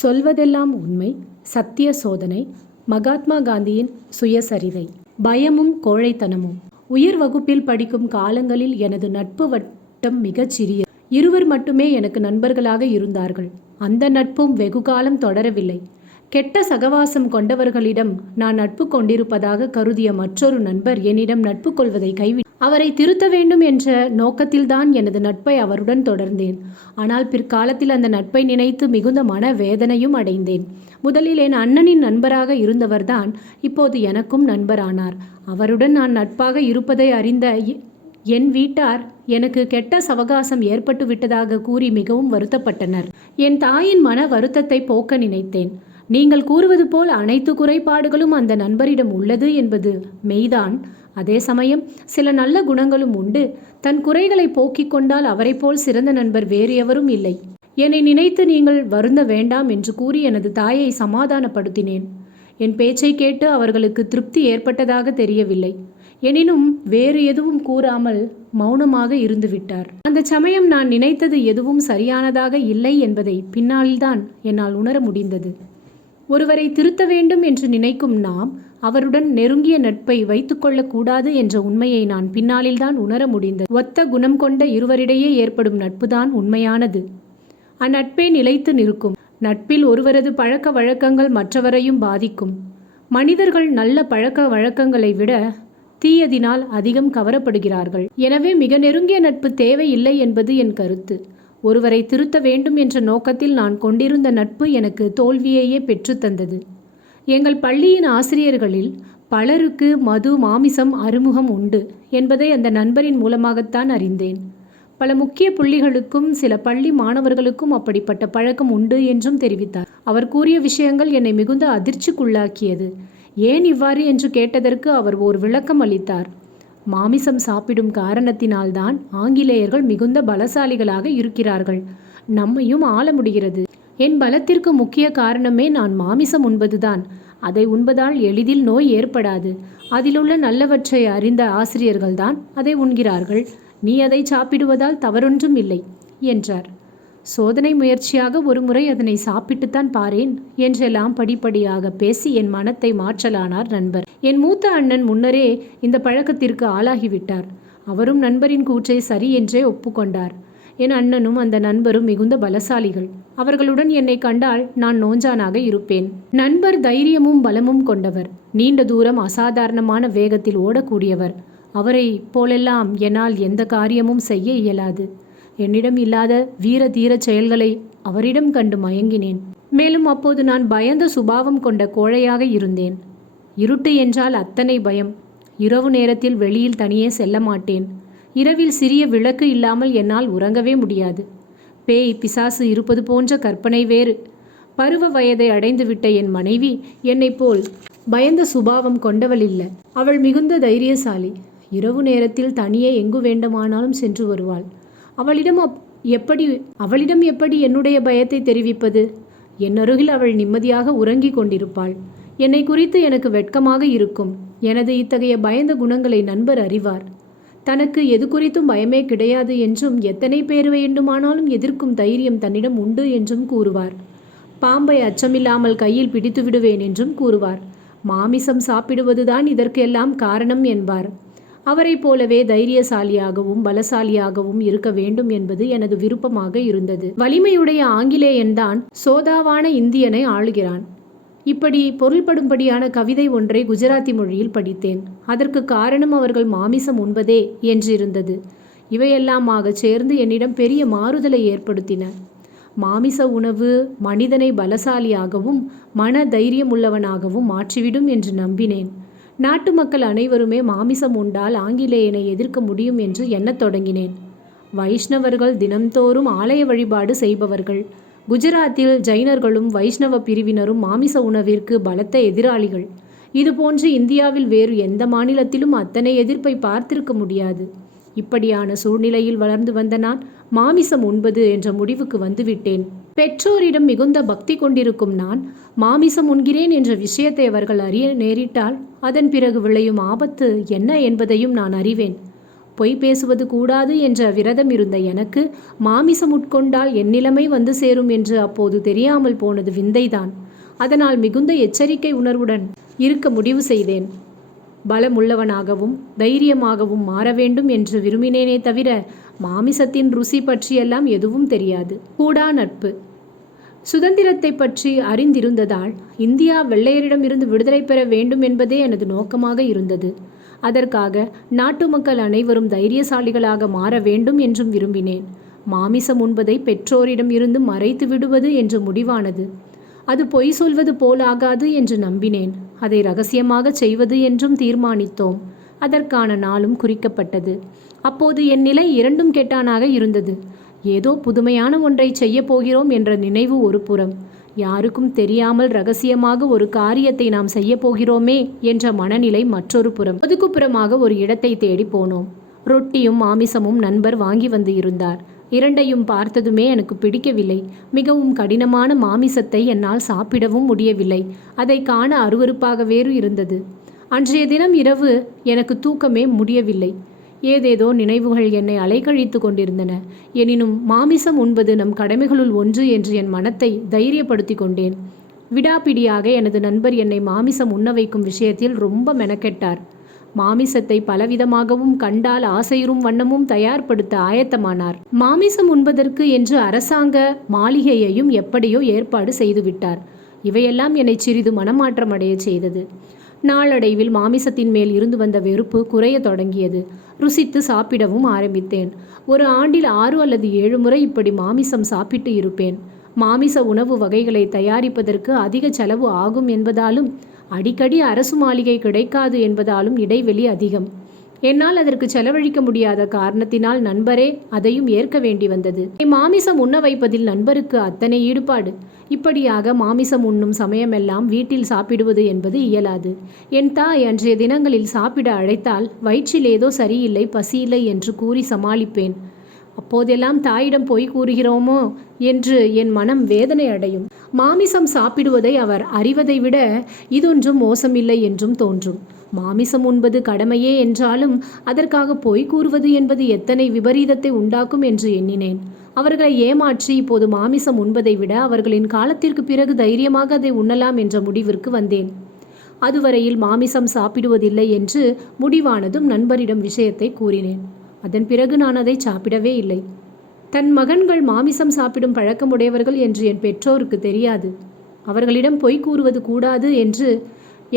சொல்வதெல்லாம் உண்மை சத்திய சோதனை மகாத்மா காந்தியின் சுயசரிதை பயமும் கோழைத்தனமும். உயர் வகுப்பில் படிக்கும் காலங்களில் எனது நட்பு வட்டம் மிகச் சிறிய. இருவர் மட்டுமே எனக்கு நண்பர்களாக இருந்தார்கள். அந்த நட்பும் வெகு காலம் தொடரவில்லை. கெட்ட சகவாசம் கொண்டவர்களிடம் நான் நட்பு கொண்டிருப்பதாக கருதிய மற்றொரு நண்பர் என்னிடம் நட்பு கொள்வதை கைவி அவரை திருத்த வேண்டும் என்ற நோக்கத்தில்தான் எனது நட்பை அவருடன் தொடர்ந்தேன். ஆனால் பிற்காலத்தில் அந்த நட்பை நினைத்து மிகுந்த மன வேதனையும் அடைந்தேன். முதலில் என் அண்ணனின் நண்பராக இருந்தவர்தான் இப்போது எனக்கும் நண்பரானார். அவருடன் நான் நட்பாக இருப்பதை அறிந்த எ- என் வீட்டார் எனக்கு கெட்ட சவகாசம் ஏற்பட்டு விட்டதாக கூறி மிகவும் வருத்தப்பட்டனர். என் தாயின் மன வருத்தத்தை போக்க நினைத்தேன். நீங்கள் கூறுவது போல் அனைத்து குறைபாடுகளும் அந்த நண்பரிடம் உள்ளது என்பது மெய்தான். அதே சமயம் சில நல்ல குணங்களும் உண்டு. தன் குறைகளை போக்கிக் கொண்டால் அவரைப் போல் சிறந்த நண்பர் வேறு எவரும் இல்லை. என்னை நினைத்து நீங்கள் வருந்த வேண்டாம் என்று கூறி எனது தாயை சமாதானப்படுத்தினேன். என் பேச்சை கேட்டு அவர்களுக்கு திருப்தி ஏற்பட்டதாக தெரியவில்லை. எனினும் வேறு எதுவும் கூறாமல் மௌனமாக இருந்துவிட்டார். அந்த சமயம் நான் நினைத்தது எதுவும் சரியானதாக இல்லை என்பதை பின்னால்தான் என்னால் உணர முடிந்தது. ஒருவரை திருத்த வேண்டும் என்று நினைக்கும் நாம் அவருடன் நெருங்கிய நட்பை வைத்துக்கொள்ளக்கூடாது என்ற உண்மையை நான் பின்னாளில்தான் உணர முடிந்தது. ஒத்த குணம் கொண்ட இருவரிடையே ஏற்படும் நட்புதான் உண்மையானது. அந்நட்பே நிலைத்து நிற்கும். நட்பில் ஒருவரது பழக்க வழக்கங்கள் மற்றவரையும் பாதிக்கும். மனிதர்கள் நல்ல பழக்க வழக்கங்களை விட தீயதினால் அதிகம் கவரப்படுகிறார்கள். எனவே மிக நெருங்கிய நட்பு தேவையில்லை என்பது என் கருத்து. ஒருவரை திருத்த வேண்டும் என்ற நோக்கத்தில் நான் கொண்டிருந்த நட்பு எனக்கு தோல்வியையே பெற்றுத்தந்தது எங்கள் பள்ளியின் ஆசிரியர்களில் பலருக்கு மது மாமிசம் அறிமுகம் உண்டு என்பதை அந்த நண்பரின் மூலமாகத்தான் அறிந்தேன். பல முக்கிய புள்ளிகளுக்கும் சில பள்ளி மாணவர்களுக்கும் அப்படிப்பட்ட பழக்கம் உண்டு என்றும் தெரிவித்தார். அவர் கூறிய விஷயங்கள் என்னை மிகுந்த அதிர்ச்சிக்குள்ளாக்கியது. ஏன் இவ்வாறு என்று கேட்டதற்கு அவர் ஓர் விளக்கம் அளித்தார். மாமிசம் சாப்பிடும் காரணத்தினால்தான் ஆங்கிலேயர்கள் மிகுந்த பலசாலிகளாக இருக்கிறார்கள். நம்மையும் ஆள முடிகிறது என் பலத்திற்கு முக்கிய காரணமே நான் மாமிசம் உண்பதுதான். அதை உண்பதால் எளிதில் நோய் ஏற்படாது. அதிலுள்ள நல்லவற்றை அறிந்த ஆசிரியர்கள்தான் அதை உண்கிறார்கள். நீ அதை சாப்பிடுவதால் தவறொன்றும் இல்லை என்றார். சோதனை முயற்சியாக ஒருமுறை அதனை சாப்பிட்டுத்தான் பாரேன் என்றெல்லாம் படிப்படியாக பேசி என் மனத்தை மாற்றலானார் நண்பர். என் மூத்த அண்ணன் முன்னரே இந்த பழக்கத்திற்கு ஆளாகிவிட்டார். அவரும் நண்பரின் கூற்றை சரி என்றே ஒப்புக்கொண்டார். என் அண்ணனும் அந்த நண்பரும் மிகுந்த பலசாலிகள். அவர்களுடன் என்னை கண்டால் நான் நோஞ்சானாக இருப்பேன். நண்பர் தைரியமும் பலமும் கொண்டவர். நீண்ட தூரம் அசாதாரணமான வேகத்தில் ஓடக்கூடியவர். அவரை போலெல்லாம் என்னால் எந்த காரியமும் செய்ய இயலாது. என்னிடம் இல்லாத வீர தீர செயல்களை அவரிடம் கண்டு மயங்கினேன். மேலும் அப்போது நான் பயந்த சுபாவம் கொண்ட கோழையாக இருந்தேன். இருட்டு என்றால் அத்தனை பயம். இரவு நேரத்தில் வெளியில் தனியே செல்ல மாட்டேன். இரவில் சிறிய விளக்கு இல்லாமல் என்னால் உறங்கவே முடியாது. பேய் பிசாசு இருப்பது போன்ற கற்பனை வேறு. பருவ வயதை அடைந்துவிட்ட என் மனைவி என்னைப் போல் பயந்த சுபாவம் கொண்டவள் இல்லை. அவள் மிகுந்த தைரியசாலி. இரவு நேரத்தில் தனியே எங்கு வேண்டுமானாலும் சென்று வருவாள். அவளிடம் எப்படி அவளிடம் எப்படி என்னுடைய பயத்தை தெரிவிப்பது? என் அருகில் அவள் நிம்மதியாக உறங்கிக் கொண்டிருப்பாள். என்னை குறித்து எனக்கு வெட்கமாக இருக்கும். எனது இத்தகைய பயந்த குணங்களை நண்பர் அறிவார். தனக்கு எது குறித்தும் பயமே கிடையாது என்றும் எத்தனை பேர் வேண்டுமானாலும் எதிர்க்கும் தைரியம் தன்னிடம் உண்டு என்றும் கூறுவார். பாம்பை அச்சமில்லாமல் கையில் பிடித்து விடுவேன் என்றும் கூறுவார். மாமிசம் சாப்பிடுவதுதான் இதற்கெல்லாம் காரணம் என்பார். அவரைப் போலவே தைரியசாலியாகவும் பலசாலியாகவும் இருக்க வேண்டும் என்பது எனது விருப்பமாக இருந்தது. வலிமையுடைய ஆங்கிலேயன்தான் சோதாவான இந்தியனை ஆளுகிறான். இப்படி பொருள்படும்படியான கவிதை ஒன்றை குஜராத்தி மொழியில் படித்தேன். அதற்கு காரணம் அவர்கள் மாமிசம் உண்பதே என்றிருந்தது. இவையெல்லாமாக சேர்ந்து என்னிடம் பெரிய மாறுதலை ஏற்படுத்தின. மாமிச உணவு மனிதனை பலசாலியாகவும் மன தைரியமுள்ளவனாகவும் மாற்றிவிடும் என்று நம்பினேன். நாட்டு மக்கள் அனைவருமே மாமிசம் உண்டால் ஆங்கிலேயனை எதிர்க்க முடியும் என்று எண்ணத் தொடங்கினேன். வைஷ்ணவர்கள் தினம்தோறும் ஆலய வழிபாடு செய்பவர்கள். குஜராத்தில் ஜைனர்களும் வைஷ்ணவ பிரிவினரும் மாமிச உணவிற்கு பலத்த எதிராளிகள். இதுபோன்று இந்தியாவில் வேறு எந்த மாநிலத்திலும் அத்தனை எதிர்ப்பை பார்த்திருக்க முடியாது. இப்படியான சூழ்நிலையில் வளர்ந்து வந்த நான் மாமிசம் உண்பது என்ற முடிவுக்கு வந்துவிட்டேன். பெற்றோரிடம் மிகுந்த பக்தி கொண்டிருக்கும் நான் மாமிசம் உண்கிறேன் என்ற விஷயத்தை அவர்கள் அறிய நேரிட்டால் அதன் பிறகு விளையும் ஆபத்து என்ன என்பதையும் நான் அறிவேன். பொய் பேசுவது கூடாது என்ற விரதம் இருந்த எனக்கு மாமிசம் உட்கொண்டால் என் நிலைமை வந்து சேரும் என்று அப்போது தெரியாமல் போனது விந்தைதான். அதனால் மிகுந்த எச்சரிக்கை உணர்வுடன் இருக்க முடிவு செய்தேன். பலமுள்ளவனாகவும் தைரியமாகவும் மாற வேண்டும் என்று விரும்பினேனே தவிர மாமிசத்தின் ருசி பற்றியெல்லாம் எதுவும் தெரியாது. கூடா நட்பு. சுதந்திரத்தை பற்றி அறிந்திருந்ததால் இந்தியா வெள்ளையரிடமிருந்து விடுதலை பெற வேண்டும் என்பதே எனது நோக்கமாக இருந்தது. அதற்காக நாட்டு மக்கள் அனைவரும் தைரியசாலிகளாக மாற வேண்டும் என்றும் விரும்பினேன். மாமிசம் உண்பதை பெற்றோரிடம் இருந்து மறைத்து விடுவது என்று முடிவானது. அது பொய் சொல்வது போலாகாது என்று நம்பினேன். அதை ரகசியமாக செய்வது என்றும் தீர்மானித்தோம். அதற்கான நாளும் குறிக்கப்பட்டது. அப்போது என் நிலை இரண்டும் கெட்டானாக இருந்தது. ஏதோ புதுமையான ஒன்றை செய்ய போகிறோம் என்ற நினைவு ஒரு புறம். யாருக்கும் தெரியாமல் ரகசியமாக ஒரு காரியத்தை நாம் செய்ய போகிறோமே என்ற மனநிலை மற்றொரு புறம். ஒதுக்குப்புறமாக ஒரு இடத்தை தேடி போனோம். ரொட்டியும் மாமிசமும் நண்பர் வாங்கி வந்து இருந்தார். இரண்டையும் பார்த்ததுமே எனக்கு பிடிக்கவில்லை. மிகவும் கடினமான மாமிசத்தை என்னால் சாப்பிடவும் முடியவில்லை. அதை காண அருவருப்பாக வேறு இருந்தது. அன்றைய தினம் இரவு எனக்கு தூக்கமே முடியவில்லை. ஏதேதோ நினைவுகள் என்னை அலைக்கழித்து கொண்டிருந்தன. எனினும் மாமிசம் உண்பது நம் கடமைகளுள் ஒன்று என்று என் மனத்தை தைரியப்படுத்தி கொண்டேன். விடாப்பிடியாக எனது நண்பர் என்னை மாமிசம் உண்ண வைக்கும் விஷயத்தில் ரொம்ப மெனக்கெட்டார். மாமிசத்தை பலவிதமாகவும் கண்டால் ஆசையுறும் வண்ணமும் தயார்படுத்த ஆயத்தமானார். மாமிசம் உண்பதற்கு என்று அரசாங்க மாளிகையையும் எப்படியோ ஏற்பாடு செய்துவிட்டார். இவையெல்லாம் என்னை சிறிது மனமாற்றமடைய செய்தது. நாளடைவில் மாமிசத்தின் மேல் இருந்து வந்த வெறுப்பு குறைய தொடங்கியது. ருசித்து சாப்பிடவும் ஆரம்பித்தேன். ஒரு ஆண்டில் ஆறு அல்லது ஏழு முறை இப்படி மாமிசம் சாப்பிட்டு இருப்பேன். மாமிச உணவு வகைகளை தயாரிப்பதற்கு அதிக செலவு ஆகும் என்பதாலும் அடிக்கடி அரசு மாளிகை கிடைக்காது என்பதாலும் இடைவெளி அதிகம். என்னால் அதற்கு செலவழிக்க முடியாத காரணத்தினால் நண்பரே அதையும் ஏற்க வேண்டி வந்தது. மாமிசம் உண்ண வைப்பதில் நண்பருக்கு அத்தனை ஈடுபாடு. இப்படியாக மாமிசம் உண்ணும் சமயமெல்லாம் வீட்டில் சாப்பிடுவது என்பது இயலாது. என் தாய் அன்றைய தினங்களில் சாப்பிட அழைத்தால் வயிற்றில் ஏதோ சரியில்லை பசியில்லை என்று கூறி சமாளிப்பேன். அப்போதெல்லாம் தாயிடம் பொய் கூறுகிறோமோ என்று என் மனம் வேதனை அடையும். மாமிசம் சாப்பிடுவதை அவர் அறிவதை விட இதொன்றும் மோசமில்லை என்றும் தோன்றும். மாமிசம் உண்பது கடமையே என்றாலும் அதற்காக பொய் கூறுவது என்பது எத்தனை விபரீதத்தை உண்டாக்கும் என்று எண்ணினேன். அவர்களை ஏமாற்றி இப்போது மாமிசம் உண்பதை விட அவர்களின் காலத்திற்கு பிறகு தைரியமாக அதை உண்ணலாம் என்ற முடிவிற்கு வந்தேன். அதுவரையில் மாமிசம் சாப்பிடுவதில்லை என்று முடிவானதும் நண்பரிடம் விஷயத்தை கூறினேன். அதன் பிறகு நான் அதை சாப்பிடவே இல்லை. தன் மகன்கள் மாமிசம் சாப்பிடும் பழக்கமுடையவர்கள் என்று என் பெற்றோருக்கு தெரியாது. அவர்களிடம் பொய் கூறுவது கூடாது என்று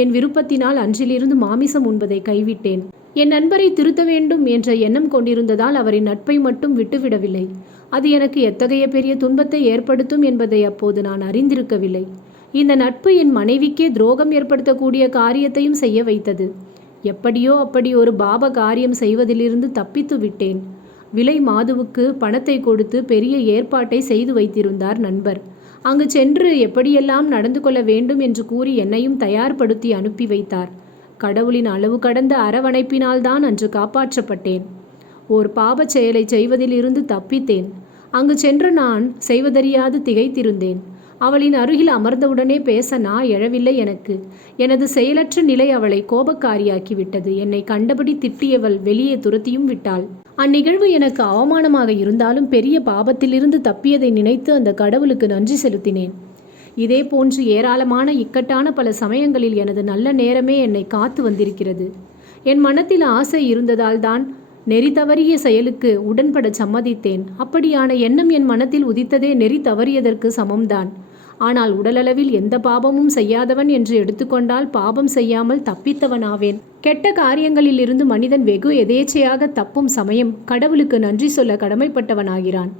என் விருப்பத்தினால் அன்றிலிருந்து மாமிசம் உண்பதை கைவிட்டேன். என் நண்பரை திருத்த வேண்டும் என்ற எண்ணம் கொண்டிருந்ததால் அவரின் நட்பை மட்டும் விட்டுவிடவில்லை. அது எனக்கு எத்தகைய பெரிய துன்பத்தை ஏற்படுத்தும் என்பதை அப்போது நான் அறிந்திருக்கவில்லை. இந்த நட்பு என் மனைவிக்கே துரோகம் ஏற்படுத்தக்கூடிய காரியத்தையும் செய்ய வைத்தது. எப்படியோ அப்படி ஒரு பாப காரியம் செய்வதிலிருந்து தப்பித்து விட்டேன். விலை மாதுவுக்கு பணத்தை கொடுத்து பெரிய ஏற்பாட்டை செய்து வைத்திருந்தார் நண்பர். அங்கு சென்று எப்படியெல்லாம் நடந்து கொள்ள வேண்டும் என்று கூறி என்னையும் தயார்படுத்தி அனுப்பி வைத்தார். கடவுளின் அளவு கடந்த அரவணைப்பினால்தான் அன்று காப்பாற்றப்பட்டேன். ஓர் பாபச் செயலை செய்வதிலிருந்து தப்பித்தேன். அங்கு சென்று நான் செய்வதறியாது திகைத்திருந்தேன். அவளின் அருகில் அமர்ந்தவுடனே பேச நான் எழவில்லை எனக்கு. எனது செயலற்ற நிலை அவளை கோபக்காரியாக்கிவிட்டது. என்னை கண்டபடி திட்டியவள் வெளியே துரத்தியும் விட்டாள். அந்நிகழ்வு எனக்கு அவமானமாக இருந்தாலும் பெரிய பாபத்திலிருந்து தப்பியதை நினைத்து அந்த கடவுளுக்கு நன்றி செலுத்தினேன். இதே போன்று ஏராளமான இக்கட்டான பல சமயங்களில் எனது நல்ல நேரமே என்னை காத்து வந்திருக்கிறது. என் மனத்தில் ஆசை இருந்ததால் தான் நெறி தவறிய செயலுக்கு உடன்பட சம்மதித்தேன். அப்படியான எண்ணம் என் மனத்தில் உதித்ததே நெறி தவறியதற்கு சமம்தான். ஆனால் உடலளவில் எந்த பாபமும் செய்யாதவன் என்று எடுத்துக்கொண்டால் பாபம் செய்யாமல் தப்பித்தவனாவேன். கெட்ட காரியங்களில் இருந்து மனிதன் வெகு எதேச்சையாக தப்பும் சமயம் கடவுளுக்கு நன்றி சொல்ல கடமைப்பட்டவனாகிறான்.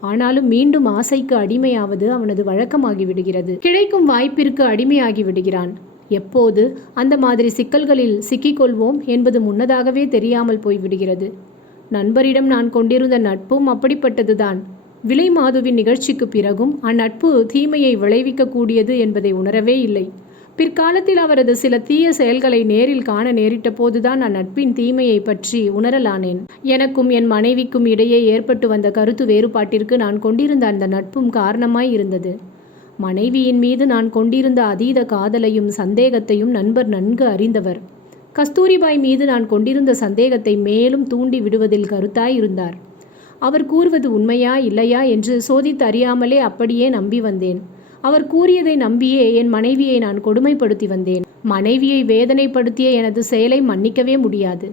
ஆனாலும் மீண்டும் ஆசைக்கு அடிமையாவது அவனது வழக்கமாகி விடுகிறது கிடைக்கும் வாய்ப்பிற்கு அடிமையாகி விடுகிறான் எப்போது அந்த மாதிரி சிக்கல்களில் சிக்கிக்கொள்வோம் என்பது முன்னதாகவே தெரியாமல் போய்விடுகிறது. நண்பரிடம் நான் கொண்டிருந்த நட்பும் அப்படிப்பட்டதுதான். விலை மாதுவின் நிகழ்ச்சிக்கு பிறகும் அந்நட்பு தீமையை விளைவிக்கக்கூடியது என்பதை உணரவே இல்லை. பிற்காலத்தில் அவரது சில தீய செயல்களை நேரில் காண நேரிட்ட போதுதான் அந்நட்பின் தீமையை பற்றி உணரலானேன். எனக்கும் என் மனைவிக்கும் இடையே ஏற்பட்டு வந்த கருத்து வேறுபாட்டிற்கு நான் கொண்டிருந்த அந்த நட்பும் காரணமாய் இருந்தது. மனைவியின் மீது நான் கொண்டிருந்த அதீத காதலையும் சந்தேகத்தையும் நண்பர் நன்கு அறிந்தவர். கஸ்தூரிபாய் மீது நான் கொண்டிருந்த சந்தேகத்தை மேலும் தூண்டி விடுவதில் கருத்தாய் இருந்தார் அவர் கூறுவது உண்மையா இல்லையா என்று சோதித்து அறியாமலே அப்படியே நம்பி வந்தேன். அவர் கூறியதை நம்பியே என் மனைவியை நான் கொடுமைப்படுத்தி வந்தேன். மனைவியை வேதனைப்படுத்திய எனது செயலை மன்னிக்கவே முடியாது.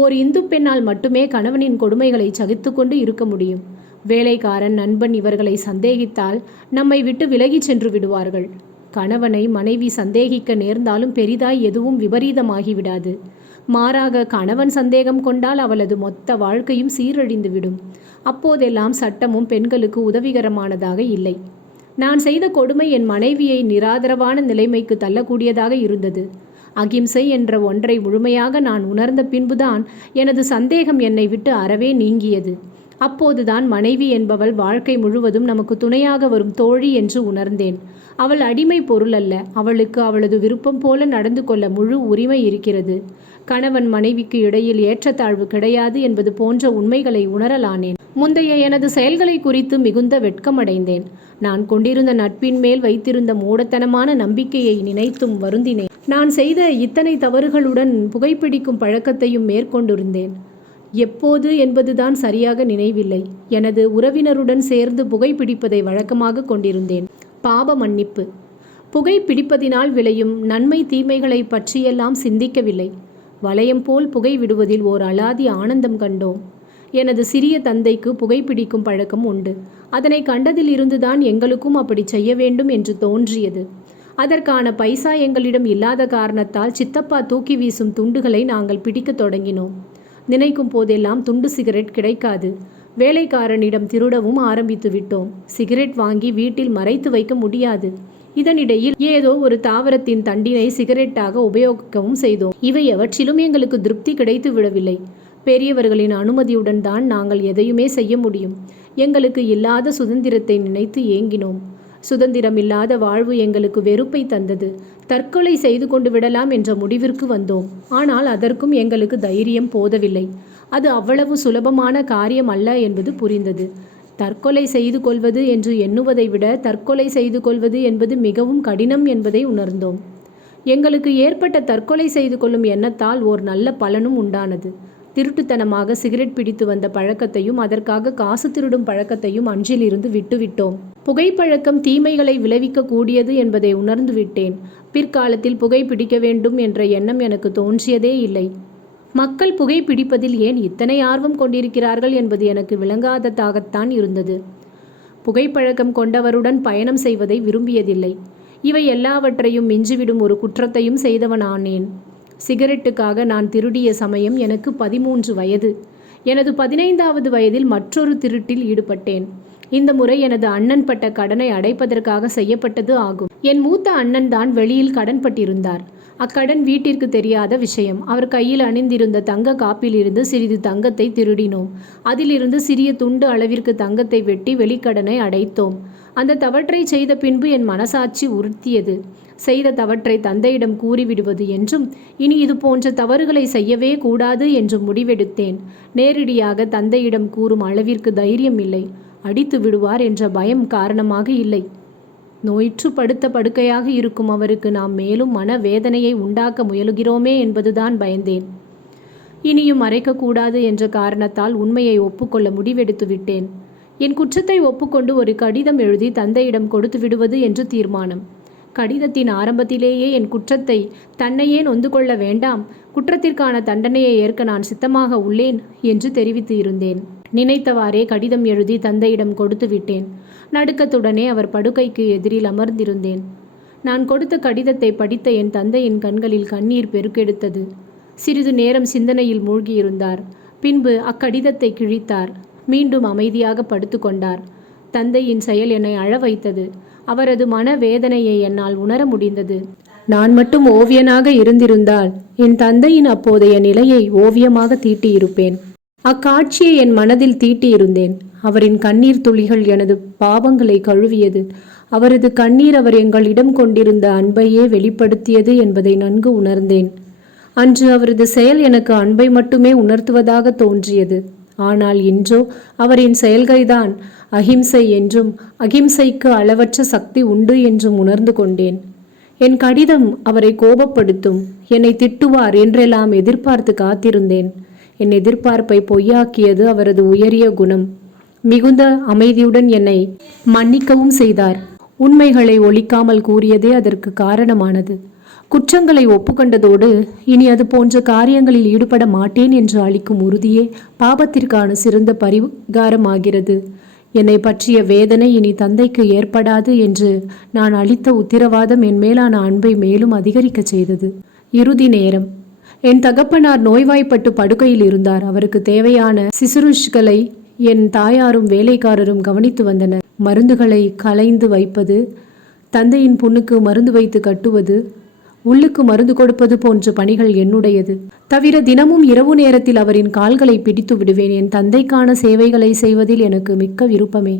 ஓர் இந்து பெண்ணால் மட்டுமே கணவனின் கொடுமைகளை சகித்துக்கொண்டு இருக்க முடியும். வேலைக்காரன் நண்பன் இவர்களை சந்தேகித்தால் நம்மை விட்டு விலகிச் சென்று விடுவார்கள். கணவனை மனைவி சந்தேகிக்க நேர்ந்தாலும் பெரிதாய் எதுவும் விபரீதமாகிவிடாது மாறாக கணவன் சந்தேகம் கொண்டால் அவளது மொத்த வாழ்க்கையும் சீரழிந்துவிடும். அப்போதெல்லாம் சட்டமும் பெண்களுக்கு உதவிகரமானதாக இல்லை. நான் செய்த கொடுமை என் மனைவியை நிராதரவான நிலைமைக்கு தள்ளக்கூடியதாக இருந்தது. அகிம்சை என்ற ஒன்றை முழுமையாக நான் உணர்ந்த பின்புதான் எனது சந்தேகம் என்னை விட்டு அறவே நீங்கியது. அப்போதுதான் மனைவி என்பவள் வாழ்க்கை முழுவதும் நமக்கு துணையாக வரும் தோழி என்று உணர்ந்தேன். அவள் அடிமை பொருள் அல்ல அவளுக்கு அவளது விருப்பம் போல நடந்து கொள்ள முழு உரிமை இருக்கிறது. கணவன் மனைவிக்கு இடையில் ஏற்றத்தாழ்வு கிடையாது என்பது போன்ற உண்மைகளை உணரலானேன். முந்தைய எனது செயல்களை குறித்து மிகுந்த வெட்கமடைந்தேன். நான் கொண்டிருந்த நட்பின் மேல் வைத்திருந்த மூடத்தனமான நம்பிக்கையை நினைத்தும் வருந்தினேன். நான் செய்த இத்தனை தவறுகளுடன் புகைப்பிடிக்கும் பழக்கத்தையும் மேற்கொண்டிருந்தேன். எப்போது என்பதுதான் சரியாக நினைவில்லை. எனது உறவினருடன் சேர்ந்து புகைப்பிடிப்பதை வழக்கமாக கொண்டிருந்தேன். பாப மன்னிப்பு. புகை பிடிப்பதினால் விளையும் நன்மை தீமைகளை பற்றியெல்லாம் சிந்திக்கவில்லை. வளையம் போல் புகை விடுவதில் ஓர் அலாதி ஆனந்தம் கண்டோம். எனது சிறிய தந்தைக்கு புகைப்பிடிக்கும் பழக்கம் உண்டு. அதனை கண்டதில் இருந்துதான் எங்களுக்கும் அப்படி செய்ய வேண்டும் என்று தோன்றியது. அதற்கான பைசா எங்களிடம் இல்லாத காரணத்தால் சித்தப்பா தூக்கி வீசும் துண்டுகளை நாங்கள் பிடிக்கத் தொடங்கினோம். நினைக்கும் போதெல்லாம் துண்டு சிகரெட் கிடைக்காது. வேலைக்காரனிடம் திருடவும் ஆரம்பித்து விட்டோம் சிகரெட் வாங்கி வீட்டில் மறைத்து வைக்க முடியாது. இதனிடையில் ஏதோ ஒரு தாவரத்தின் தண்டினை சிகரெட்டாக உபயோகிக்கவும் செய்தோம். இவை எவற்றிலும் எங்களுக்கு திருப்தி கிடைத்து விடவில்லை. பெரியவர்களின் அனுமதியுடன் தான் நாங்கள் எதையுமே செய்ய முடியும். எங்களுக்கு இல்லாத சுதந்திரத்தை நினைத்து ஏங்கினோம். சுதந்திரம் இல்லாத வாழ்வு எங்களுக்கு வெறுப்பை தந்தது. தற்கொலை செய்து கொண்டு விடலாம் என்ற முடிவிற்கு வந்தோம். ஆனால் அதற்கும் எங்களுக்கு தைரியம் போதவில்லை. அது அவ்வளவு சுலபமான காரியம் அல்ல என்பது புரிந்தது. தற்கொலை செய்து கொள்வது என்று எண்ணுவதை விட தற்கொலை செய்து கொள்வது என்பது மிகவும் கடினம் என்பதை உணர்ந்தோம். எங்களுக்கு ஏற்பட்ட தற்கொலை செய்து கொள்ளும் எண்ணத்தால் ஓர் நல்ல பலனும் உண்டானது. திருட்டுத்தனமாக சிகரெட் பிடித்து வந்த பழக்கத்தையும் அதற்காக காசு திருடும் பழக்கத்தையும் அன்றிலிருந்து விட்டுவிட்டோம். புகைப்பழக்கம் தீமைகளை விளைவிக்க கூடியது என்பதை உணர்ந்து விட்டேன் பிற்காலத்தில் புகை பிடிக்க வேண்டும் என்ற எண்ணம் எனக்கு தோன்றியதே இல்லை. மக்கள் புகை பிடிப்பதில் ஏன் இத்தனை ஆர்வம் கொண்டிருக்கிறார்கள் என்பது எனக்கு விளங்காததாகத்தான் இருந்தது. புகைப்பழக்கம் கொண்டவருடன் பயணம் செய்வதை விரும்பியதில்லை. இவை எல்லாவற்றையும் மிஞ்சிவிடும் ஒரு குற்றத்தையும் செய்தவனானேன். சிகரெட்டுக்காக நான் திருடிய சமயம் எனக்கு பதிமூன்று வயது. எனது பதினைந்தாவது வயதில் மற்றொரு திருட்டில் ஈடுபட்டேன். இந்த முறை எனது அண்ணன் பட்ட கடனை அடைப்பதற்காக செய்யப்பட்டது ஆகும். என் மூத்த அண்ணன் தான் வெளியில் கடன் பட்டிருந்தார் அக்கடன் வீட்டிற்கு தெரியாத விஷயம். அவர் கையில் அணிந்திருந்த தங்க காப்பிலிருந்து சிறிது தங்கத்தை திருடினோம். அதிலிருந்து சிறிய துண்டு அளவிற்கு தங்கத்தை வெட்டி வெளிக்கடனை அடைத்தோம். அந்த தவற்றை செய்த பின்பு என் மனசாட்சி உறுத்தியது. செய்த தவற்றை தந்தையிடம் கூறிவிடுவது என்றும் இனி இது போன்ற தவறுகளை செய்யவே கூடாது என்றும் முடிவெடுத்தேன். நேரடியாக தந்தையிடம் கூறும் அளவிற்கு தைரியம் இல்லை. அடித்து விடுவார் என்ற பயம் காரணமாக இல்லை. நோயிற்று படுத்த படுக்கையாக இருக்கும் அவருக்கு நாம் மேலும் மன வேதனையை உண்டாக்க முயலுகிறோமே என்பதுதான் பயந்தேன். இனியும் மறைக்கக்கூடாது என்ற காரணத்தால் உண்மையை ஒப்புக்கொள்ள முடிவெடுத்து விட்டேன். என் குற்றத்தை ஒப்புக்கொண்டு ஒரு கடிதம் எழுதி தந்தையிடம் கொடுத்து விடுவது என்று தீர்மானம். கடிதத்தின் ஆரம்பத்திலேயே என் குற்றத்தை தன்னையே நொந்து கொள்ள வேண்டாம் குற்றத்திற்கான தண்டனையை ஏற்க நான் சித்தமாக உள்ளேன் என்று தெரிவித்து இருந்தேன். நினைத்தவாறே கடிதம் எழுதி தந்தையிடம் கொடுத்து விட்டேன். நடுக்கத்துடனே அவர் படுக்கைக்கு எதிரில் அமர்ந்திருந்தேன். நான் கொடுத்த கடிதத்தை படித்த என் தந்தையின் கண்களில் கண்ணீர் பெருக்கெடுத்தது. சிறிது நேரம் சிந்தனையில் மூழ்கியிருந்தார். பின்பு அக்கடிதத்தை கிழித்தார். மீண்டும் அமைதியாக படுத்துக்கொண்டார் தந்தையின் செயல் என்னை அழ வைத்தது. அவரது மன வேதனையை என்னால் உணர முடிந்தது. நான் மட்டும் ஓவியனாக இருந்திருந்தால் என் தந்தையின் அப்போதைய நிலையை ஓவியமாக தீட்டியிருப்பேன். அக்காட்சியை என் மனதில் தீட்டியிருந்தேன். அவரின் கண்ணீர் துளிகள் எனது பாவங்களை கழுவியது. அவரது கண்ணீர் அவர் எங்களிடம் கொண்டிருந்த அன்பையே வெளிப்படுத்தியது என்பதை நன்கு உணர்ந்தேன். அன்று அவரது செயல் எனக்கு அன்பை மட்டுமே உணர்த்துவதாக தோன்றியது. ஆனால் இன்றோ அவரின் செயல்கைதான் அகிம்சை என்றும் அகிம்சைக்கு அளவற்ற சக்தி உண்டு என்றும் உணர்ந்து கொண்டேன். என் கடிதம் அவரை கோபப்படுத்தும் என்னை திட்டுவார் என்றெல்லாம் எதிர்பார்த்து காத்திருந்தேன். என் எதிர்பார்ப்பை பொய்யாக்கியது அவரது உயரிய குணம். மிகுந்த அமைதியுடன் என்னை மன்னிக்கவும் செய்தார். உண்மைகளை ஒழிக்காமல் கூறியதே அதற்கு காரணமானது. குற்றங்களை ஒப்புக்கொண்டதோடு இனி அது போன்ற காரியங்களில் ஈடுபட மாட்டேன் என்று அளிக்கும் உறுதியே பாபத்திற்கான சிறந்த பரிகாரமாகிறது. என்னை பற்றிய வேதனை இனி தந்தைக்கு ஏற்படாது என்று நான் அளித்த உத்திரவாதம் என் மேலான அன்பை மேலும் அதிகரிக்கச் செய்தது. இறுதி நேரம். என் தகப்பனார் நோய்வாய்ப்பட்டு படுக்கையில் இருந்தார். அவருக்கு தேவையான சிசுருஷ்களை என் தாயாரும் வேலைக்காரரும் கவனித்து வந்தனர். மருந்துகளை கலைந்து வைப்பது தந்தையின் புண்ணுக்கு மருந்து வைத்து கட்டுவது உள்ளுக்கு மருந்து கொடுப்பது போன்ற பணிகள் என்னுடையது. தவிர தினமும் இரவு நேரத்தில் அவரின் கால்களை பிடித்து விடுவேன். என் தந்தைக்கான சேவைகளை செய்வதில் எனக்கு மிக்க விருப்பமே.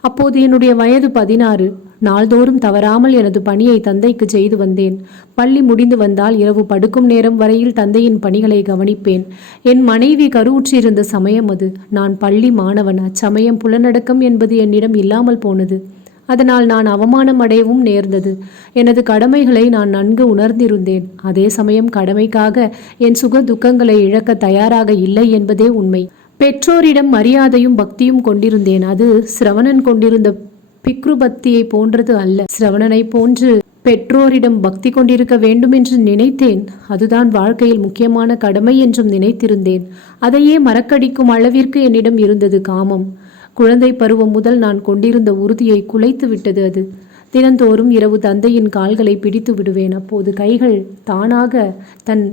அப்போது என்னுடைய வயது பதினாறு. நாள்தோறும் தவறாமல் எனது பணியை தந்தைக்கு செய்து வந்தேன். பள்ளி முடிந்து வந்தால் இரவு படுக்கும் நேரம் வரையில் தந்தையின் பணிகளை கவனிப்பேன். என் மனைவி கருவுற்றிருந்த சமயம் அது. நான் பள்ளி மாணவன். அச்சமயம் புலனடக்கம் என்பது என்னிடம் இல்லாமல் போனது. அதனால் நான் அவமானம் அடையவும் நேர்ந்தது. எனது கடமைகளை நான் நன்கு உணர்ந்திருந்தேன். அதே சமயம் கடமைக்காக என் சுக துக்கங்களை இழக்க தயாராக இல்லை என்பதே உண்மை. பெற்றோரிடம் மரியாதையும் பக்தியும் கொண்டிருந்தேன். அது சிரவணன் கொண்டிருந்த பிக்ருபக்தியை போன்றது அல்ல. சிரவணனை போன்று பெற்றோரிடம் பக்தி கொண்டிருக்க வேண்டும் என்று நினைத்தேன். அதுதான் வாழ்க்கையில் முக்கியமான கடமை என்றும் நினைத்திருந்தேன். அதையே மறக்கடிக்கும் அளவிற்கு என்னிடம் இருந்தது காமம். குழந்தை பருவம் முதல் நான் கொண்டிருந்த உறுதியை குலைத்து விட்டது அது. தினந்தோறும் இரவு தந்தையின் கால்களை பிடித்து விடுவேன். அப்போது கைகள் தானாக தன்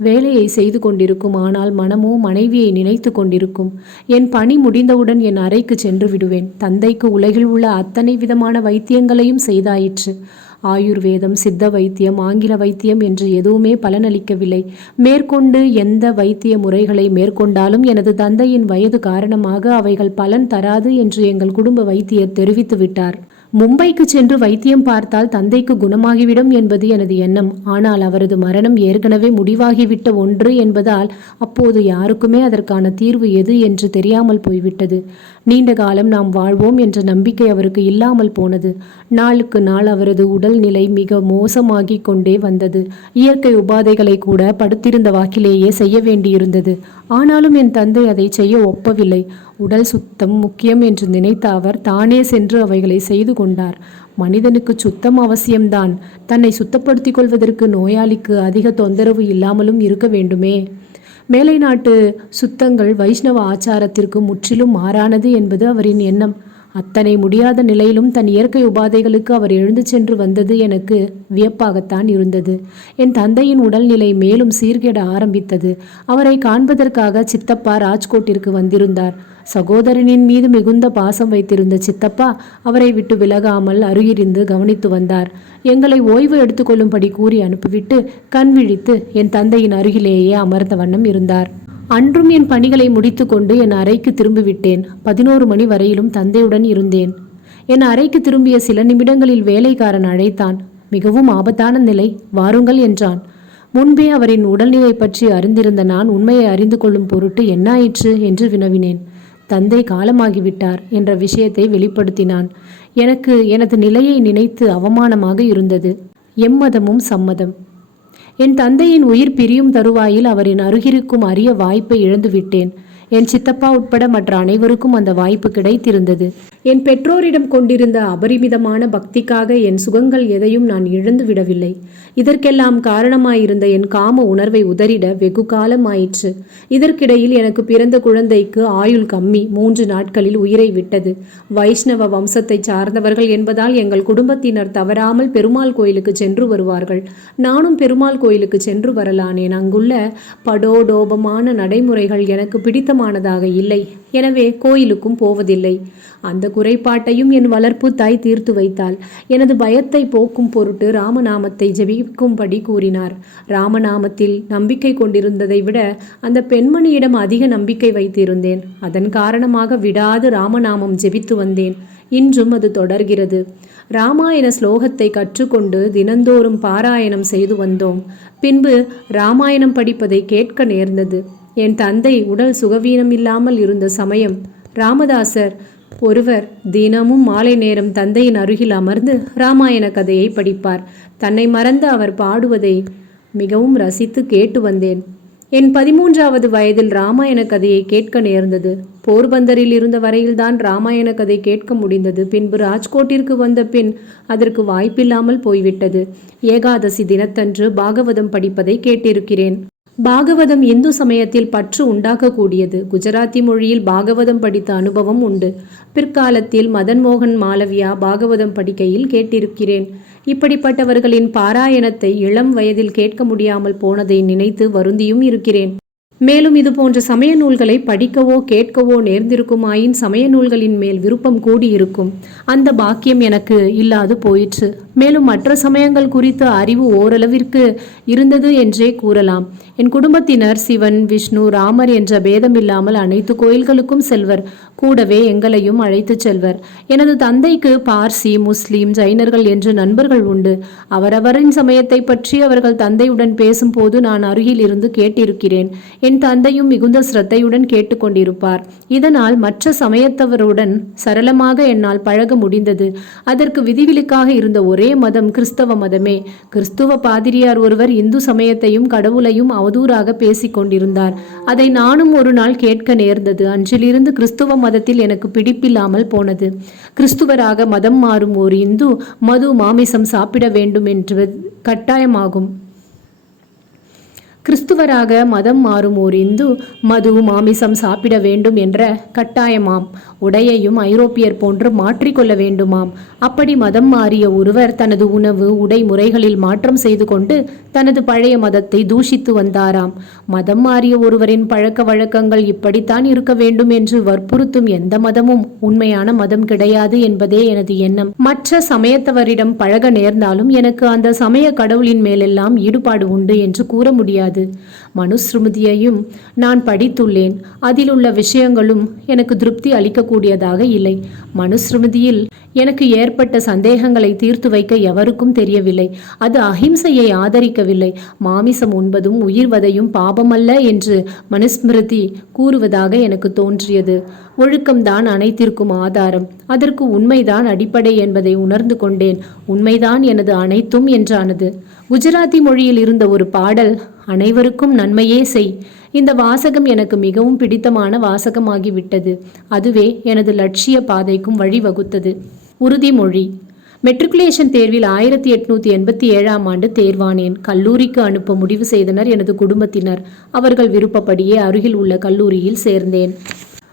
வேலையை செய்து கொண்டிருக்கும். ஆனால் மனமோ மனைவியை நினைத்து கொண்டிருக்கும். என் பணி முடிந்தவுடன் என் அறைக்கு சென்று விடுவேன். தந்தைக்கு உலகில் உள்ள அத்தனை விதமான வைத்தியங்களையும் செய்தாயிற்று. ஆயுர்வேதம் சித்த வைத்தியம் ஆங்கில வைத்தியம் என்று எதுவுமே பலனளிக்கவில்லை. மேற்கொண்டு எந்த வைத்திய முறைகளை மேற்கொண்டாலும் எனது தந்தையின் வயது காரணமாக அவைகள் பலன் தராது என்று எங்கள் குடும்ப வைத்தியர் தெரிவித்து விட்டார் மும்பைக்கு சென்று வைத்தியம் பார்த்தால் தந்தைக்கு குணமாகிவிடும் என்பது எனது எண்ணம். ஆனால் அவரது மரணம் ஏற்கனவே முடிவாகிவிட்ட ஒன்று என்பதால் அப்போது யாருக்குமே அதற்கான தீர்வு எது என்று தெரியாமல் போய்விட்டது. நீண்ட காலம் நாம் வாழ்வோம் என்ற நம்பிக்கை அவருக்கு இல்லாமல் போனது. நாளுக்கு நாள் அவரது உடல்நிலை மிக மோசமாகி கொண்டே வந்தது. இயற்கை உபாதைகளை கூட படுத்திருந்த வாக்கிலேயே செய்ய வேண்டியிருந்தது. ஆனாலும் என் தந்தை அதை செய்ய ஒப்பவில்லை. உடல் சுத்தம் முக்கியம் என்று நினைத்த அவர் தானே சென்று அவைகளை செய்து கொண்டார். மனிதனுக்கு சுத்தம் அவசியம்தான். தன்னை சுத்தப்படுத்திக் கொள்வதற்கு நோயாளிக்கு அதிக தொந்தரவு இல்லாமலும் இருக்க வேண்டுமே. மேலை நாட்டு சுத்தங்கள் வைஷ்ணவ ஆச்சாரத்திற்கு முற்றிலும் மாறானது என்பது அவரின் எண்ணம். அத்தனை முடியாத நிலையிலும் தன் இயற்கை உபாதைகளுக்கு அவர் எழுந்து சென்று வந்தது எனக்கு வியப்பாகத்தான் இருந்தது. என் தந்தையின் உடல்நிலை மேலும் சீர்கெட ஆரம்பித்தது. அவரை காண்பதற்காக சித்தப்பா ராஜ்கோட்டிற்கு வந்திருந்தார். சகோதரனின் மீது மிகுந்த பாசம் வைத்திருந்த சித்தப்பா அவரை விட்டு விலகாமல் அருகிருந்து கவனித்து வந்தார். எங்களை ஓய்வு எடுத்துக்கொள்ளும்படி கூறி அனுப்பிவிட்டு கண் விழித்து என் தந்தையின் அருகிலேயே அமர்ந்த வண்ணம் இருந்தார். அன்றும் என் பணிகளை முடித்துக்கொண்டு என் அறைக்கு திரும்பிவிட்டேன். பதினோரு மணி வரையிலும் தந்தையுடன் இருந்தேன். என் அறைக்கு திரும்பிய சில நிமிடங்களில் வேலைக்காரன் அழைத்தான். மிகவும் ஆபத்தான நிலை வாருங்கள் என்றான். முன்பே அவரின் உடல்நிலை பற்றி அறிந்திருந்த நான் உண்மையை அறிந்து கொள்ளும் பொருட்டு என்னாயிற்று என்று வினவினேன். தந்தை காலமாகிவிட்டார் என்ற விஷயத்தை வெளிப்படுத்தினான். எனக்கு எனது நிலையை நினைத்து அவமானமாக இருந்தது. எம்மதமும் சம்மதம். என் தந்தையின் உயிர் பிரியும் தருவாயில் அவரின் அருகிருக்கும் அரிய வாய்ப்பை இழந்துவிட்டேன். என் சித்தப்பா உட்பட மற்ற அனைவருக்கும் அந்த வாய்ப்பு கிடைத்திருந்தது. என் பெற்றோரிடம் கொண்டிருந்த அபரிமிதமான பக்திக்காக என் சுகங்கள் எதையும் நான் இழந்து விடவில்லை. இதற்கெல்லாம் காரணமாயிருந்த என் காம உணர்வை உதறிட வெகு காலம் ஆயிற்று இதற்கிடையில் எனக்கு பிறந்த குழந்தைக்கு ஆயுள் கம்மி மூன்று நாட்களில் உயிரை விட்டது. வைஷ்ணவ வம்சத்தை சார்ந்தவர்கள் என்பதால் எங்கள் குடும்பத்தினர் தவறாமல் பெருமாள் கோயிலுக்கு சென்று வருவார்கள். நானும் பெருமாள் கோயிலுக்கு சென்று வரலானேன். அங்குள்ள படோடோபமான நடைமுறைகள் எனக்கு பிடித்தமானதாக இல்லை. எனவே கோயிலுக்கும் போவதில்லை. அந்த குறைபாட்டையும் என் வளர்ப்பு தாய் தீர்த்து வைத்தாள். எனது பயத்தை போக்கும் பொருட்டு ராமநாமத்தை ஜெபிக்கும்படி கூறினார். ராமநாமத்தில் நம்பிக்கை கொண்டிருந்ததை விட அந்த பெண்மணியிடம் அதிக நம்பிக்கை வைத்திருந்தேன். அதன் காரணமாக விடாது ராமநாமம் ஜெபித்து வந்தேன். இன்றும் அது தொடர்கிறது. ராமாயண ஸ்லோகத்தை கற்றுக்கொண்டு தினந்தோறும் பாராயணம் செய்து வந்தோம். பின்பு ராமாயணம் படிப்பதை கேட்க நேர்ந்தது. என் தந்தை உடல் சுகவீனம் இல்லாமல் இருந்த சமயம் ராமதாசர் ஒருவர் தினமும் மாலை நேரம் தந்தையின் அருகில் அமர்ந்து ராமாயண கதையை படிப்பார். தன்னை மறந்து அவர் பாடுவதை மிகவும் ரசித்து கேட்டு வந்தேன். என் பதிமூன்றாவது வயதில் ராமாயண கதையை கேட்க நேர்ந்தது. போர்பந்தரில் இருந்த வரையில்தான் ராமாயண கதை கேட்க முடிந்தது. பின்பு ராஜ்கோட்டிற்கு வந்த பின் அதற்கு வாய்ப்பில்லாமல் போய்விட்டது. ஏகாதசி தினத்தன்று பாகவதம் படிப்பதை கேட்டிருக்கிறேன். பாகவதம் இந்து சமயத்தில் பற்று உண்டாக்கக்கூடியது. குஜராத்தி மொழியில் பாகவதம் படித்த அனுபவம் உண்டு. பிற்காலத்தில் மதன் மோகன் மாலவியா பாகவதம் படிக்கையில் கேட்டிருக்கிறேன். இப்படிப்பட்டவர்களின் பாராயணத்தை இளம் வயதில் கேட்க முடியாமல் போனதை நினைத்து வருந்தியும் இருக்கிறேன். மேலும் இது போன்ற சமய நூல்களை படிக்கவோ கேட்கவோ நேர்ந்திருக்குமாயின் சமய நூல்களின் மேல் விருப்பம் கூடியிருக்கும். அந்த பாக்கியம் எனக்கு இல்லாது போயிற்று. மேலும் மற்ற சமயங்கள் குறித்து அறிவு ஓரளவிற்கு இருந்தது என்றே கூறலாம். என் குடும்பத்தினர் சிவன் விஷ்ணு ராமர் என்ற பேதமில்லாமல் அனைத்து கோயில்களுக்கும் செல்வர். கூடவே எங்களையும் அழைத்துச் செல்வர். எனது தந்தைக்கு பார்சி முஸ்லீம் ஜைனர்கள் என்று நண்பர்கள் உண்டு. அவரவரின் சமயத்தை பற்றி அவர்கள் தந்தையுடன் பேசும்போது நான் அருகில் இருந்து கேட்டிருக்கிறேன். என் தந்தையும் மிகுந்த சிரத்தையுடன் கேட்டுக்கொண்டிருப்பார் இதனால் மற்ற சமயத்தவருடன் சரளமாக என்னால் பழக முடிந்தது. அதற்கு விதிவிலக்காக இருந்த ஒரே மதம் கிறிஸ்தவ மதமே. கிறிஸ்துவ பாதிரியார் ஒருவர் இந்து சமயத்தையும் கடவுளையும் அவதூறாக பேசிக் கொண்டிருந்தார் அதை நானும் ஒரு நாள் கேட்க நேர்ந்தது. அன்றிலிருந்து கிறிஸ்துவ மதத்தில் எனக்கு பிடிப்பில்லாமல் போனது. கிறிஸ்துவராக மதம் மாறும் ஒரு இந்து மது மாமிசம் சாப்பிட வேண்டும் என்று கட்டாயமாகும். கிறிஸ்துவராக மதம் மாறும் ஓர் இந்து மது மாமிசம் சாப்பிட வேண்டும் என்ற கட்டாயமாம். உடையையும் ஐரோப்பியர் போன்று மாற்றிக்கொள்ள வேண்டுமாம். அப்படி மதம் மாறிய ஒருவர் தனது உணவு உடை முறைகளில் மாற்றம் செய்து கொண்டு தனது பழைய மதத்தை தூஷித்து வந்தாராம். மதம் மாறிய ஒருவரின் பழக்க வழக்கங்கள் இப்படித்தான் இருக்க வேண்டும் என்று வற்புறுத்தும் எந்த மதமும் உண்மையான மதம் கிடையாது என்பதே எனது எண்ணம். மற்ற சமயத்தவரிடம் பழக நேர்ந்தாலும் எனக்கு அந்த சமய கடவுளின் மேலெல்லாம் ஈடுபாடு உண்டு என்று கூற முடியாது. மனுஸ்ருமதியையும் நான் படித்துள்ளேன். அதில் உள்ள விஷயங்களும் எனக்கு திருப்தி அளிக்கக்கூடியதாக இல்லை. மனுஸ்ருமதியில் எனக்கு ஏற்பட்ட சந்தேகங்களை தீர்த்து வைக்க எவருக்கும் தெரியவில்லை. அது அஹிம்சையை ஆதரிக்கவில்லை. மாமிசம் உண்பதும் உயிர்வதையும் பாபமல்ல என்று மனுஸ்மிருதி கூறுவதாக எனக்கு தோன்றியது. ஒழுக்கம்தான் அனைத்திற்கும் ஆதாரம். அதற்கு உண்மைதான் அடிப்படை என்பதை உணர்ந்து கொண்டேன். உண்மைதான் எனது அனைத்தும் என்றானது. குஜராத்தி மொழியில் இருந்த ஒரு பாடல் அனைவருக்கும் நன்மையே செய் இந்த வாசகம் எனக்கு மிகவும் பிடித்தமான வாசகமாகிவிட்டது. அதுவே எனது லட்சிய பாதைக்கும் வழிவகுத்தது. உறுதிமொழி. மெட்ரிகுலேஷன் தேர்வில் ஆயிரத்தி எட்நூத்தி எண்பத்தி ஏழாம் ஆண்டு தேர்வானேன் கல்லூரிக்கு அனுப்ப முடிவு செய்தனர் எனது குடும்பத்தினர். அவர்கள் விருப்பப்படியே அருகில் உள்ள கல்லூரியில் சேர்ந்தேன்.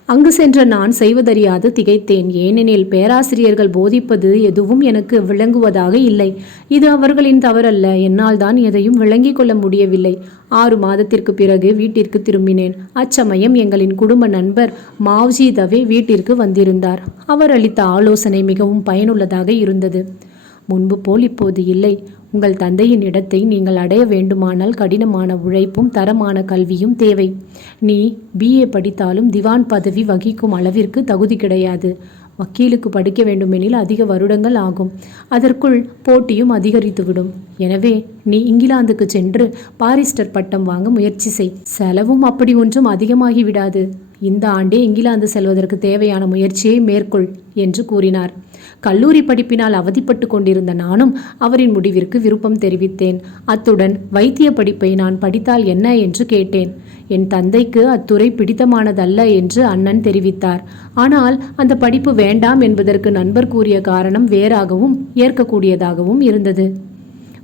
அங்கு சென்ற நான் செய்வதறியாது திகைத்தேன். ஏனெனில் பேராசிரியர்கள் போதிப்பது எதுவும் எனக்கு விளங்குவதாக இல்லை. இது அவர்களின் தவறல்ல. என்னால் தான் எதையும் விளங்கிக் கொள்ள முடியவில்லை. ஆறு மாதத்திற்கு பிறகு வீட்டிற்கு திரும்பினேன். அச்சமயம் எங்களின் குடும்ப நண்பர் மாவ்ஜி தவே வீட்டிற்கு வந்திருந்தார். அவர் அளித்த ஆலோசனை மிகவும் பயனுள்ளதாக இருந்தது. முன்பு போல் இப்போது இல்லை. உங்கள் தந்தையின் இடத்தை நீங்கள் அடைய வேண்டுமானால் கடினமான உழைப்பும் தரமான கல்வியும் தேவை. நீ பிஏ படித்தாலும் திவான் பதவி வகிக்கும் அளவிற்கு தகுதி கிடையாது. வக்கீலுக்கு படிக்க வேண்டுமெனில் அதிக வருடங்கள் ஆகும். அதற்குள் போட்டியும் அதிகரித்துவிடும். எனவே நீ இங்கிலாந்துக்கு சென்று பாரிஸ்டர் பட்டம் வாங்க முயற்சி செய். செலவும் அப்படி ஒன்றும் அதிகமாகி விடாது இந்த ஆண்டே இங்கிலாந்து செல்வதற்கு தேவையான முயற்சியை மேற்கொள் என்று கூறினார். கல்லூரி படிப்பினால் அவதிப்பட்டு கொண்டிருந்த நானும் அவரின் முடிவிற்கு விருப்பம் தெரிவித்தேன். அத்துடன் வைத்திய படிப்பை நான் படித்தால் என்ன என்று கேட்டேன். என் தந்தைக்கு அத்துறை பிடித்தமானதல்ல என்று அண்ணன் தெரிவித்தார். ஆனால் அந்த படிப்பு வேண்டாம் என்பதற்கு நண்பர் கூறிய காரணம் வேறாகவும் ஏற்கக்கூடியதாகவும் இருந்தது.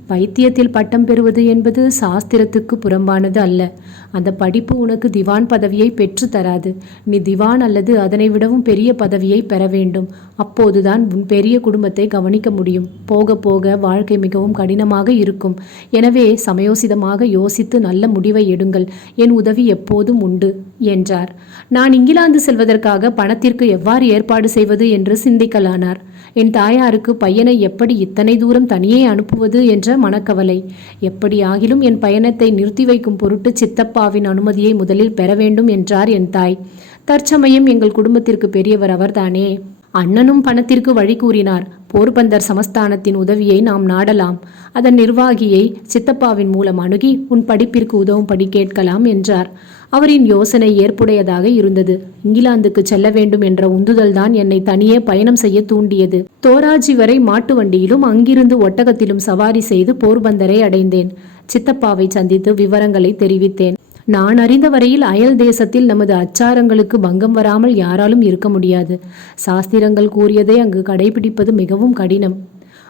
வைத்தியத்தில் பட்டம் பெறுவது என்பது சாஸ்திரத்துக்கு புறம்பானது அல்ல. அந்த படிப்பு உனக்கு திவான் பதவியை பெற்று தராது. நீ திவான் அல்லது அதனை விடவும் பெரிய பதவியை பெற வேண்டும். அப்போதுதான் உன் பெரிய குடும்பத்தை கவனிக்க முடியும். போக போக வாழ்க்கை மிகவும் கடினமாக இருக்கும். எனவே சமயோசிதமாக யோசித்து நல்ல முடிவை எடுங்கள். என் உதவி எப்போதும் உண்டு என்றார். நான் இங்கிலாந்து செல்வதற்காக பணத்திற்கு எவ்வாறு ஏற்பாடு செய்வது? என்று சிந்திக்கலானார். என் தாயாருக்கு பையனை எப்படி இத்தனை தூரம் தனியே அனுப்புவது என்ற மனக்கவலை. எப்படி ஆகிலும் என் பயணத்தை நிறுத்தி வைக்கும் பொருட்டு சித்தப்பாவின் அனுமதியை முதலில் பெற வேண்டும் என்றார் என் தாய். தற்சமயம் எங்கள் குடும்பத்திற்கு பெரியவர் அவர்தானே. அண்ணனும் பணத்திற்கு வழி கூறினார். போர்பந்தர் சமஸ்தானத்தின் உதவியை நாம் நாடலாம். அதன் நிர்வாகியை சித்தப்பாவின் மூலம் அணுகி உன் படிப்பிற்கு உதவும்படி கேட்கலாம் என்றார். அவரின் யோசனை ஏற்புடையதாக இருந்தது. இங்கிலாந்துக்கு செல்ல வேண்டும் என்ற உந்துதல்தான் என்னை தனியே பயணம் செய்ய தூண்டியது. தோராஜி வரை மாட்டு வண்டியிலும் அங்கிருந்து ஒட்டகத்திலும் சவாரி செய்து போர்பந்தரை அடைந்தேன். சித்தப்பாவை சந்தித்து விவரங்களை தெரிவித்தேன். நான் அறிந்த வரையில் அயல் தேசத்தில் நமது அச்சாரங்களுக்கு பங்கம் வராமல் யாராலும் இருக்க முடியாது. சாஸ்திரங்கள் கூறியதை அங்கு கடைபிடிப்பது மிகவும் கடினம்.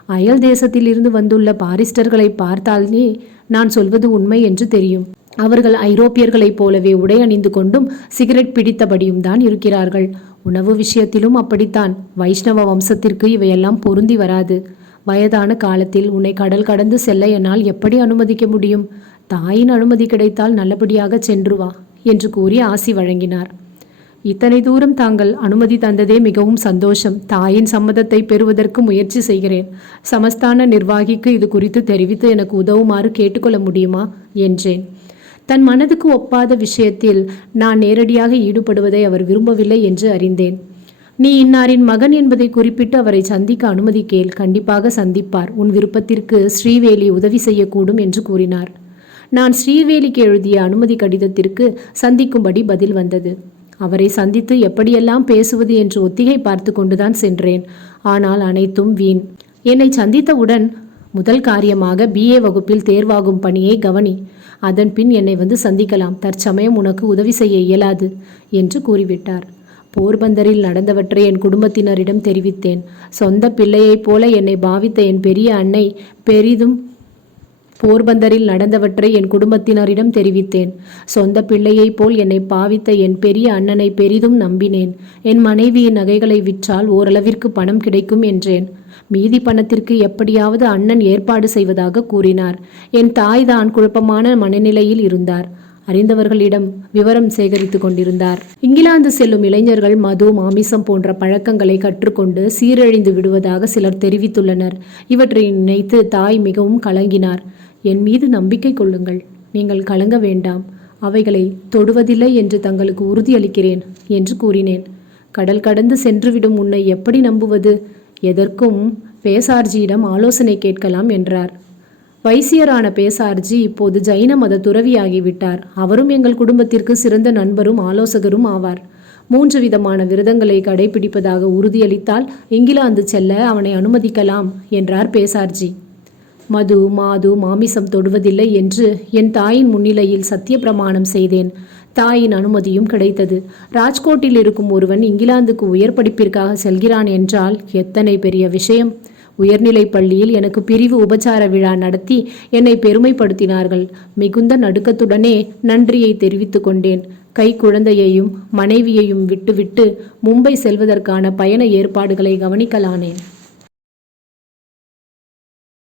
அயல் தேசத்திலிருந்து வந்துள்ள பாரிஸ்டர்களை பார்த்தாலே நான் சொல்வது உண்மை என்று தெரியும். அவர்கள் ஐரோப்பியர்களைப் போலவே உடை அணிந்து கொண்டும் சிகரெட் பிடித்தபடியும் தான் இருக்கிறார்கள். உணவு விஷயத்திலும் அப்படித்தான். வைஷ்ணவ வம்சத்திற்கு இவையெல்லாம் பொருந்தி வராது. வயதான காலத்தில் உன்னை கடல் கடந்து செல்ல என்னால் எப்படி அனுமதிக்க முடியும்? தாயின் அனுமதி கிடைத்தால் நல்லபடியாக சென்று வா என்று கூறி ஆசி வழங்கினார். இத்தனை தூரம் தாங்கள் அனுமதி தந்ததே மிகவும் சந்தோஷம். தாயின் சம்மதத்தை பெறுவதற்கு முயற்சி செய்கிறேன். சமஸ்தான நிர்வாகிக்கு இது குறித்து தெரிவித்து எனக்கு உதவுமாறு கேட்டுக்கொள்ள முடியுமா? என்றேன். தன் மனதுக்கு ஒப்பாத விஷயத்தில் நான் நேரடியாக ஈடுபடுவதை அவர் விரும்பவில்லை என்று அறிந்தேன். நீ இன்னாரின் மகன் என்பதை குறிப்பிட்டு அவரை சந்திக்க அனுமதி கேள். கண்டிப்பாக சந்திப்பார். உன் விருப்பத்திற்கு ஸ்ரீவேலி உதவி செய்யக்கூடும் என்று கூறினார். நான் ஸ்ரீவேலிக்கு எழுதிய அனுமதி கடிதத்திற்கு சந்திக்கும்படி பதில் வந்தது. அவரை சந்தித்து எப்படியெல்லாம் பேசுவது என்று ஒத்திகை பார்த்து கொண்டுதான் சென்றேன். ஆனால் அனைத்தும் வீண். என்னை சந்தித்தவுடன் முதல் காரியமாக பிஏ வகுப்பில் தேர்வாகும் பணியை கவனி. அதன் பின் என்னை வந்து சந்திக்கலாம். தற்சமயம் உனக்கு உதவி செய்ய இயலாது என்று கூறிவிட்டார். போர்பந்தரில் நடந்தவற்றை என் குடும்பத்தினரிடம் தெரிவித்தேன். சொந்த பிள்ளையைப் போல என்னை பாவித்த என் பெரிய அன்னை பெரிதும் போர்பந்தரில் நடந்தவற்றை என் குடும்பத்தினரிடம் தெரிவித்தேன். சொந்த பிள்ளையைப் போல் என்னை பாவித்த என் பெரிய அண்ணனை பெரிதும் நம்பினேன். என் மனைவியின் நகைகளை விற்றால் ஓரளவிற்கு பணம் கிடைக்கும் என்றேன். மீதி பணத்திற்கு எப்படியாவது அண்ணன் ஏற்பாடு செய்வதாக கூறினார். என் தாய் தான் குழப்பமான மனநிலையில் இருந்தார். அறிந்தவர்களிடம் விவரம் சேகரித்து கொண்டிருந்தார். இங்கிலாந்து செல்லும் இளைஞர்கள் மது மாமிசம் போன்ற பழக்கங்களை கற்றுக்கொண்டு சீரழிந்து விடுவதாக சிலர் தெரிவித்துள்ளனர். இவற்றை நினைத்து தாய் மிகவும் கலங்கினார். என் மீது நம்பிக்கை கொள்ளுங்கள். நீங்கள் கலங்க வேண்டாம். அவைகளை தொடுவதில்லை என்று தங்களுக்கு உறுதியளிக்கிறேன் என்று கூறினேன். கடல் கடந்து சென்றுவிடும் உன்னை எப்படி நம்புவது? எதற்கும் பேசார்ஜியிடம் ஆலோசனை கேட்கலாம் என்றார். வைசியரான பேசார்ஜி இப்போது ஜைன மத துறவியாகிவிட்டார். அவரும் எங்கள் குடும்பத்திற்கு சிறந்த நண்பரும் ஆலோசகரும் ஆவார். மூன்று விதமான விரதங்களை கடைபிடிப்பதாக உறுதியளித்தால் இங்கிலாந்து செல்ல அவனை அனுமதிக்கலாம் என்றார் பேசார்ஜி. மது மாது மாமிசம் தொடுவதில்லை என்று என் தாயின் முன்னிலையில் சத்திய பிரமாணம் செய்தேன். தாயின் அனுமதியும் கிடைத்தது. ராஜ்கோட்டில் இருக்கும் ஒருவன் இங்கிலாந்துக்கு உயர் படிப்பிற்காக செல்கிறான் என்றால் எத்தனை பெரிய விஷயம்? உயர்நிலைப் பள்ளியில் எனக்கு பிரிவு உபச்சார விழா நடத்தி என்னை பெருமைப்படுத்தினார்கள். மிகுந்த நடுக்கத்துடனே நன்றியை தெரிவித்துக் கொண்டேன். கை குழந்தையையும் மனைவியையும் விட்டுவிட்டு மும்பை செல்வதற்கான பயண ஏற்பாடுகளை கவனிக்கலானேன்.